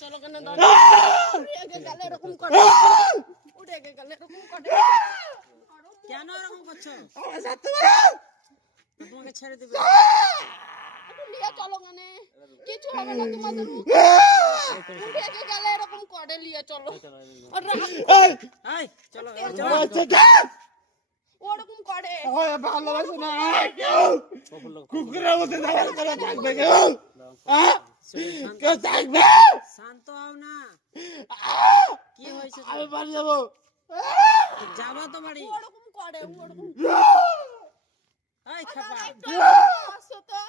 চলো কেন দাঁড়া উড়ে গেলে এরকম করে উড়ে গেলে এরকম করে কেন এরকম করছো? তোমাকে ছেড়ে দিবে। একটু নিয়ে চলো কেন কিছু হবে না তোমাদের উড়ে গেলে এরকম করে নিয়ে চলো এই চলো ওরকম করে ভালোবাসে না কুকুরের মধ্যে থাকবে কেউ থাকবে। শান্ত হও না। কি হয়েছে? আমি বাড়ি যাবো। যাবা তো বাড়ি। ওরকম করে ওরকম এই খাপা আসো তো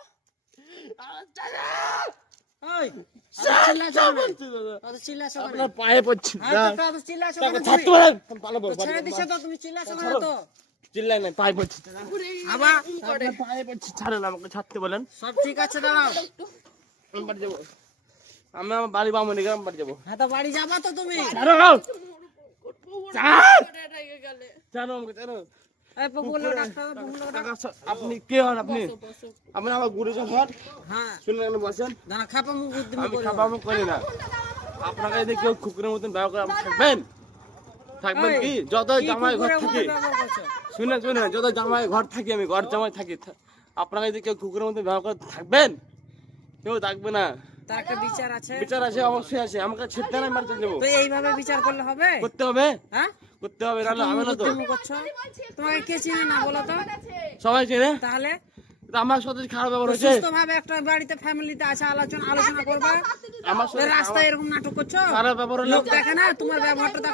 ওই চিল্লাছো কেন? চিল্লাছো কেন? আপনার পায়ে পড়ছি তো চিল্লাছো কেন? থাকতে পারেন ছেড়ে দিছো তো তুমি চিল্লাছো কেন তো? চিল্লাই না পায়ে পড়ছি আবার পায়ে পড়ছি ছাড়েন আমাকে ছাড়তে বলেন। সব ঠিক আছে দাঁড়াও। আমি বাড়ি যাবো। আমি আমার বাড়ি বামনি গ্রাম বাড়ি যাবো। হ্যাঁ তো বাড়ি যাবা তো তুমি? ছাড়ো রেগে গেলে ছাড়ো আমাকে ছাড়ো। এই পপুলো ডাক্তার পপুলো ডাক্তার। আপনি কে হন? আপনি আপনি আমার গুরুজন হন। হ্যাঁ শুনুন এখানে বসেন। দাঁড়া খাপা মুখ বুদ্ধি আমি করে। খাবার করি না। আপনাকে যদি কেউ কুকুরের মতন ব্যবহার করে আপনি থাকবেন? থাকবেন কি? যত জামাই ঘর থাকি শুনে যত জামাই ঘর থাকি আমি ঘর জামাই থাকি আপনাকে যদি কেউ কুকুরের মতন ব্যবহার করে থাকবেন? কেউ থাকবে না। তার একটা বিচার আছে। বিচার আছে অবশ্যই আছে। আমাকে ছিটতে না মারতে দেবো। তো এইভাবে বিচার করলে হবে? করতে হবে হ্যাঁ করতে হবে নাহলে হবে না তো। তুমি করছো তোমাকে কে চিনে না বলো তো? সবাই চেনে তাহলে তো আমার সাথে খারাপ ব্যবহার হয়েছে। সুস্থ ভাবে একটা বাড়িতে ফ্যামিলিতে আছে আলোচনা করবা। আমার সাথে রাস্তায় এরকম নাটক করছো? খারাপ ব্যবহার হলো লোক দেখে না তোমার ব্যবহারটা।